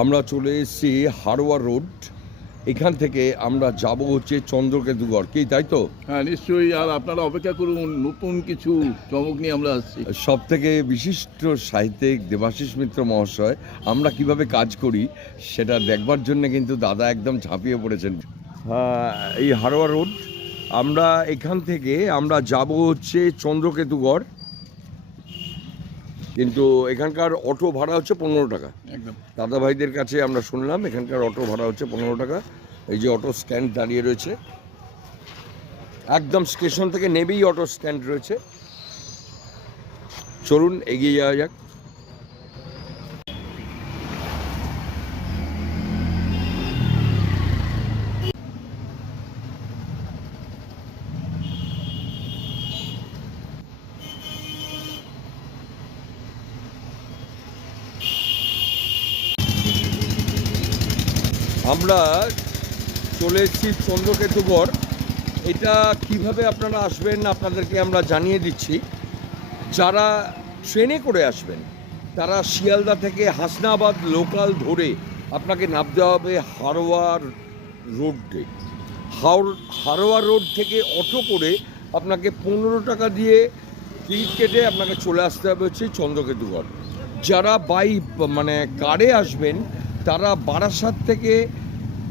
আমরা চলে এসেছি হারোয়া রোড। এখান থেকে আমরা যাব হচ্ছে চন্দ্রকেতুগড়। কি তাই তো? হ্যাঁ নিশ্চয়ই। আর আপনারা অপেক্ষা করুন নতুন কিছু চমক নিয়ে আমরা আসছি। সব থেকে বিশিষ্ট সাহিত্যিক দেবাশিস মিত্র মহাশয় আমরা কীভাবে কাজ করি সেটা দেখবার জন্য কিন্তু দাদা একদম ঝাঁপিয়ে পড়েছেন। আহ, এই হারোয়া রোড আমরা এখান থেকে আমরা যাব হচ্ছে চন্দ্রকেতুগড়। কিন্তু এখানকার অটো ভাড়া হচ্ছে পনেরো টাকা। একদম। দাদা ভাইদের কাছে আমরা শুনলাম এখানকার অটো ভাড়া হচ্ছে পনেরো টাকা। এই যে অটো স্ট্যান্ড দাঁড়িয়ে রয়েছে। একদম স্টেশন থেকে নেবেই অটো স্ট্যান্ড রয়েছে। চলুন এগিয়ে যাওয়া যাক। আমরা চলে এসেছি চন্দ্রকেতুগড় এটা কীভাবে আপনারা আসবেন আপনাদেরকে আমরা জানিয়ে দিচ্ছি। যারা ট্রেনে করে আসবেন, তারা শিয়ালদা থেকে হাসনাবাদ লোকাল ধরে আপনাকে নামতে হবে হারোয়ার রোডে। হাওড় হারোয়া রোড থেকে অটো করে আপনাকে পনেরো টাকা দিয়ে টিকিট কেটে আপনাকে চলে আসতে হবে হচ্ছে চন্দ্রকেতুগড় যারা বাই মানে কারে আসবেন, তারা বারাসাত থেকে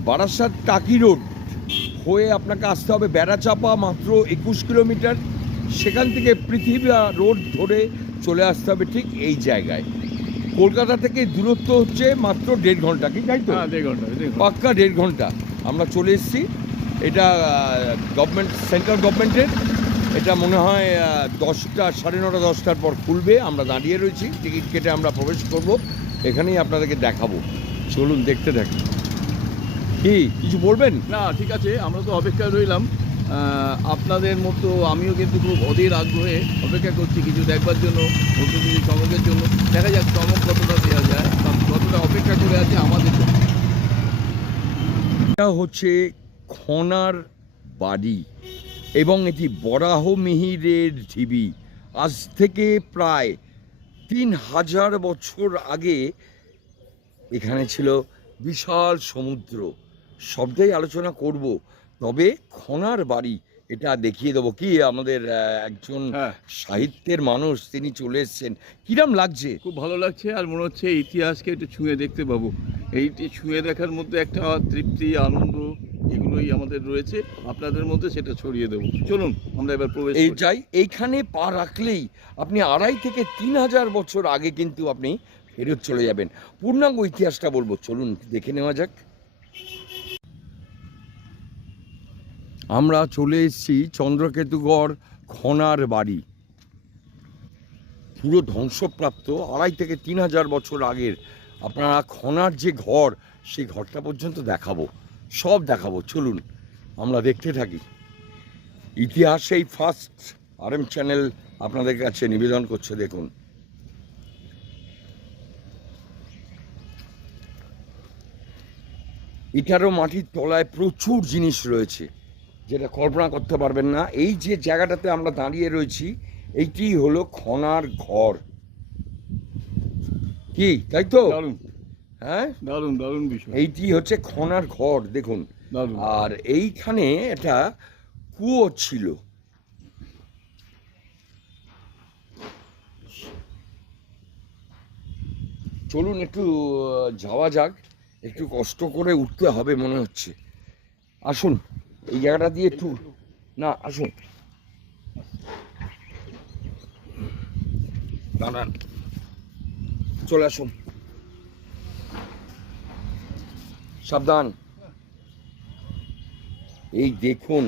বারাসাত টাকি রোড হয়ে আপনাকে আসতে হবে বেড়াচাপা মাত্র একুশ কিলোমিটার। সেখান থেকে পৃথিবী রোড ধরে চলে আসতে হবে ঠিক এই জায়গায়। কলকাতা থেকে দূরত্ব হচ্ছে মাত্র দেড় ঘণ্টা কি তাই তো? হ্যাঁ দেড় ঘণ্টা পাক্কা দেড় ঘণ্টা। আমরা চলে এসেছি। এটা গভর্নমেন্ট সেন্ট্রাল গভর্নমেন্টের এটা মনে হয় দশটা সাড়ে নটা দশটার পর খুলবে। আমরা দাঁড়িয়ে রয়েছি। টিকিট কেটে আমরা প্রবেশ করব। এখানেই আপনাদেরকে দেখাবো। চলুন দেখতে থাকি। কি কিছু বলবেন? না ঠিক আছে আমরা তো অপেক্ষায় রইলাম। আপনাদের মতো আমিও কিন্তু খুব অধীর আগ্রহে অপেক্ষা করছি কিছু দেখবার জন্য নতুন কিছু চমকের জন্য। দেখা যাক চমক কতটা দেওয়া যায় কতটা অপেক্ষা করে আছে আমাদের জন্য। এটা হচ্ছে খনার বাড়ি এবং এটি বরাহ মিহিরের ঢিবি। আজ থেকে প্রায় তিন হাজার বছর আগে এখানে ছিল বিশাল সমুদ্র। সবটাই আলোচনা করব। তবে খনার বাড়ি এটা দেখিয়ে দেবো। কি আমাদের একজন হ্যাঁ। সাহিত্যের মানুষ তিনি চলে এসছেন। কিরাম লাগছে? খুব ভালো লাগছে আর মনে হচ্ছে ইতিহাসকে একটু ছুঁয়ে দেখতে পাবো। এইটি ছুঁয়ে দেখার মধ্যে একটা তৃপ্তি আনন্দ এগুলোই আমাদের রয়েছে। আপনাদের মধ্যে সেটা ছড়িয়ে দেবো। চলুন আমরা এবার প্রবেশ করি। এইটাই এইখানে পা রাখলেই আপনি আড়াই থেকে তিন হাজার বছর আগে কিন্তু আপনি ফেরত চলে যাবেন। পূর্ণাঙ্গ ইতিহাসটা বলব। চলুন দেখে নেওয়া যাক। আমরা চলে এসেছি চন্দ্রকেতুগড় খনার বাড়ি। পুরো ধ্বংসপ্রাপ্ত আড়াই থেকে তিন হাজার বছর আগের আপনারা খনার যে ঘর, সেই ঘরটা পর্যন্ত দেখাবো। সব দেখাবো, চলুন, আমরা দেখতে থাকি। ইতিহাসেই ফার্স্ট আর এম চ্যানেল আপনাদের কাছে নিবেদন করছে, দেখুন। এটারও মাটির তলায় প্রচুর জিনিস রয়েছে। যেটা কল্পনা করতে পারবেন না এই যে জায়গাটাতে আমরা দাঁড়িয়ে রয়েছি এইটি হলো খনার ঘর। কি তাই তো? হ্যাঁ? দারুণ দারুণ বিষয়। এইটি হচ্ছে খনার ঘর দেখুন। আর এইখানে একটা কুয়ো ছিল। চলুন একটু যাওয়া যাক। একটু কষ্ট করে উঠতে হবে মনে হচ্ছে। আসুন। এই জায়গাটা দিয়ে একটু না আসুন। দাঁড়ান চলে আসুন। সাবধান। এই দেখুন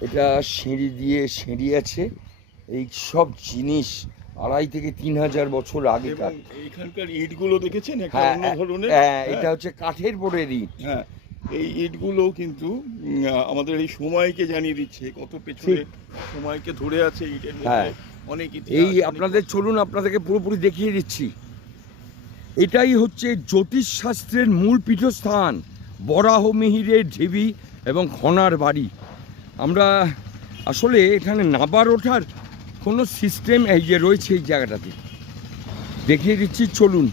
এটা সিঁড়ি দিয়ে সিঁড়ি আছে। এই সব জিনিস আড়াই থেকে তিন হাজার বছর আগেকার এইখানকার ইটগুলো দেখেছেন? একটা হ্যাঁ অন্য ধরনের? হ্যাঁ। এটা হচ্ছে কাঠের বোর্ডের ইট। হ্যাঁ। এই ইটগুলো কিন্তু আমাদের এই সময়কে জানিয়ে দিচ্ছে কত পেছনে সময়কে ধরে আছে ইটের হ্যাঁ। মধ্যে অনেক এই আপনাদের চলুন আপনাদেরকে পুরোপুরি দেখিয়ে দিচ্ছি। এটাই হচ্ছে জ্যোতিষ শাস্ত্রের মূল পীঠস্থান বরাহ মিহিরের ঢিবি এবং খনার বাড়ি। আমরা আসলে এখানে নাবার ওঠার কোনো সিস্টেম এই যে রয়েছে এই জায়গাটাতে। দেখিয়ে দিচ্ছি চলুন।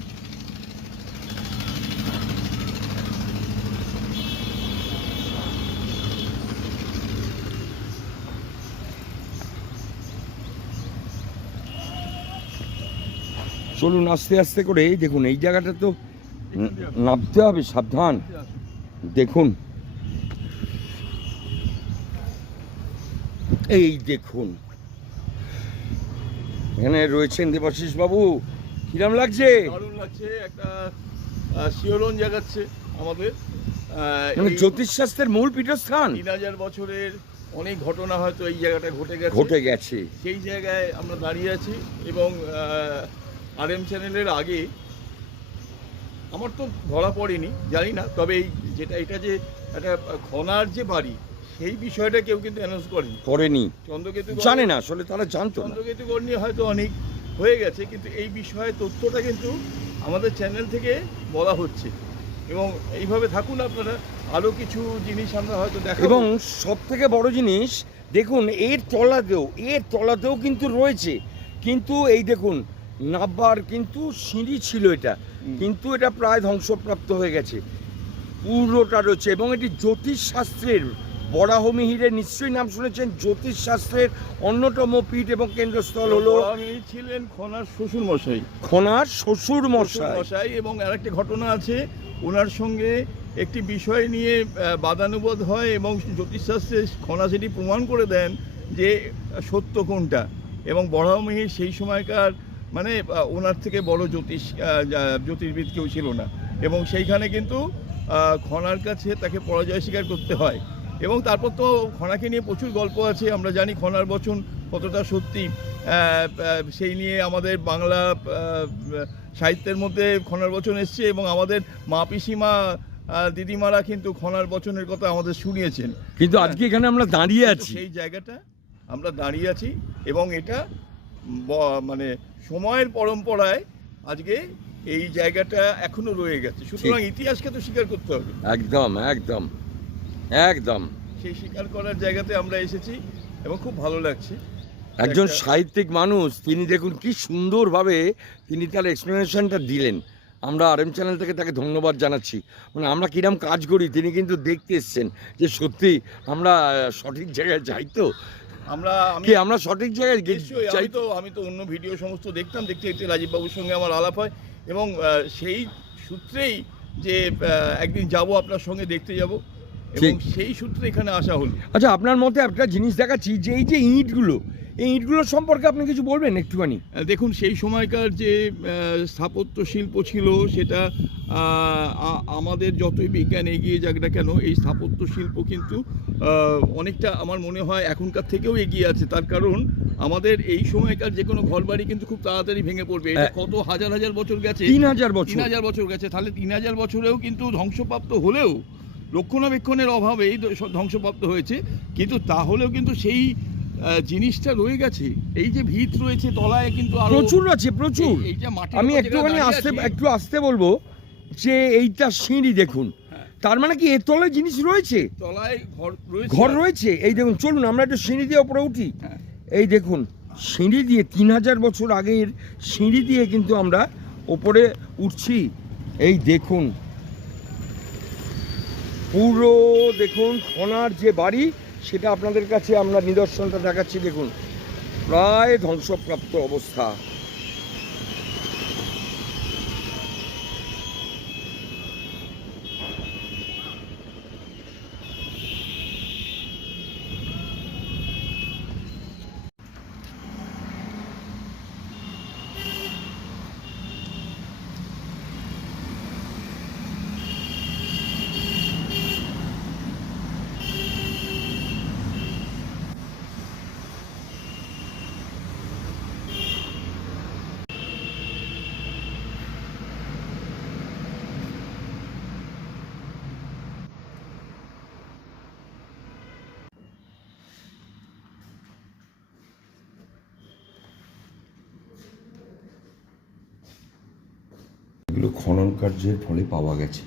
চলুন আস্তে আস্তে করে দেখুন এই জায়গাটা তো নামতে হবে সাবধান। দেখুন। এই দেখুন। এখানে রয়েছেন দেবাশিস বাবু কিরাম লাগছে? দারুণ লাগছে একটা শিহরণ জাগাচ্ছে আমাদের। মানে জ্যোতিষশাস্ত্রের মূল পীঠস্থান? তিন হাজার বছরের অনেক ঘটনা হয়তো এই জায়গাটা ঘটে গেছে। ঘটে গেছে। সেই জায়গায় আমরা দাঁড়িয়ে আছি এবং আর এম চ্যানেলের আগে আমার তো ধরা পড়েনি জানি না তবে এই যেটা এটা যে একটা খনার যে বাড়ি সেই বিষয়টা কেউ কিন্তু অ্যানাউন্স করেনি। করেনি। চন্দ্রকেতু জানে না আসলে তারা জানতো না। চন্দ্রকেতুগড় নিয়ে হয়তো অনেক হয়ে গেছে কিন্তু এই বিষয়ে তথ্যটা কিন্তু আমাদের চ্যানেল থেকে বলা হচ্ছে। এবং এইভাবে থাকুন আপনারা আরও কিছু জিনিস আমরা হয়তো দেখাবো। এবং সব থেকে বড় জিনিস দেখুন এর তলাতেও এর তলাতেও কিন্তু রয়েছে। কিন্তু এই দেখুন নাব্বার কিন্তু সিঁড়ি ছিল এটা। কিন্তু এটা প্রায় ধ্বংসপ্রাপ্ত হয়ে গেছে। পুরোটা রয়েছে এবং এটি জ্যোতিষ শাস্ত্রের বরাহমিহিরের নিশ্চয়ই নাম শুনেছেন জ্যোতিষ শাস্ত্রের অন্যতম পীঠ এবং কেন্দ্রস্থল হলো ছিলেন খনার শ্বশুর মশাই খনার শ্বশুর মশাই মশাই এবং আরেকটি ঘটনা আছে ওনার সঙ্গে একটি বিষয় নিয়ে আহ, বাদানুবাদ হয় এবং জ্যোতিষশাস্ত্রে খনা সেটি প্রমাণ করে দেন যে সত্য কোনটা। এবং বড়ামিহির সেই সময়কার মানে ওনার থেকে বড় জ্যোতিষ জ্যোতির্বিদ কেউ ছিল না। এবং সেইখানে কিন্তু খনার কাছে তাকে পরাজয় স্বীকার করতে হয়। এবং তারপর তো খনাকে নিয়ে প্রচুর গল্প আছে। আমরা জানি খনার বচন কতটা সত্যি। সেই নিয়ে আমাদের বাংলা সাহিত্যের মধ্যে খনার বচন এসছে এবং আমাদের মা পিসিমা দিদিমারা কিন্তু খনার বচনের কথা আমাদের শুনিয়েছেন। কিন্তু আজকে এখানে আমরা দাঁড়িয়ে আছি। সেই জায়গাটা আমরা দাঁড়িয়ে আছি এবং এটা মানে সময়ের পরম্পরায় আজকে এই জায়গাটা এখনও রয়ে গেছে। সুতরাং ইতিহাসকে তো স্বীকার করতে হবে। একদম একদম একদম। সেই স্বীকার করার জায়গাতে আমরা এসেছি এবং খুব ভালো লাগছে। একজন সাহিত্যিক মানুষ তিনি দেখুন কি সুন্দরভাবে তিনি তার এক্সপ্লেনেশনটা দিলেন। আমরা আর এম চ্যানেল থেকে তাকে ধন্যবাদ জানাচ্ছি। মানে আমরা কিরম কাজ করি তিনি কিন্তু দেখতে এসছেন যে সত্যি আমরা সঠিক জায়গায় যাই তো? আমরা আমি আমরা সঠিক জায়গায় আমি তো আমি তো অন্য ভিডিও সমস্ত দেখতাম দেখতে দেখতে রাজীববাবুর সঙ্গে আমার আলাপ হয়। এবং সেই সূত্রেই যে একদিন যাব আপনার সঙ্গে দেখতে যাব। এবং সেই সূত্রে এখানে আসা হলো। আচ্ছা আপনার মতে একটা জিনিস দেখাচ্ছি যে এই যে ইঁটগুলো এই ইটগুলোর সম্পর্কে আপনি কিছু বলবেন একটুখানি? দেখুন সেই সময়কার যে স্থাপত্য শিল্প ছিল সেটা আমাদের যতই বিজ্ঞান এগিয়ে যাক না কেন এই স্থাপত্য শিল্প কিন্তু অনেকটা আমার মনে হয় এখনকার থেকেও এগিয়ে আছে। তার কারণ আমাদের এই সময়কার যে কোনো ঘরবাড়ি কিন্তু খুব তাড়াতাড়ি ভেঙে পড়বে। এটা। কত হাজার হাজার বছর গেছে? তিন হাজার বছর। তিন হাজার বছর গেছে। তাহলে তিন হাজার বছরেও কিন্তু ধ্বংসপ্রাপ্ত হলেও রক্ষণাবেক্ষণের অভাবেই ধ্বংসপ্রাপ্ত হয়েছে। কিন্তু তাহলেও কিন্তু সেই জিনিসটা রয়ে গেছে। এই যে ভিত রয়েছে তলায় কিন্তু প্রচুর আছে প্রচুর। আমি একটুখানি আসতে একটু আসতে বলব যে এইটা সিঁড়ি দেখুন। হ্যাঁ। তার মানে কি এর তলায় জিনিস রয়েছে? তলায় ঘর রয়েছে। ঘর রয়েছে? এই দেখুন চলুন আমরা একটু সিঁড়ি দিয়ে ওপরে উঠি। হ্যাঁ। এই দেখুন সিঁড়ি দিয়ে তিন হাজার বছর আগের সিঁড়ি দিয়ে কিন্তু আমরা ওপরে উঠছি। এই দেখুন পুরো দেখুন খনার যে বাড়ি সেটা আপনাদের কাছে আমরা নিদর্শনটা দেখাচ্ছি দেখুন। প্রায় ধ্বংসপ্রাপ্ত অবস্থা। খনন কার্যের ফলে পাওয়া গেছে।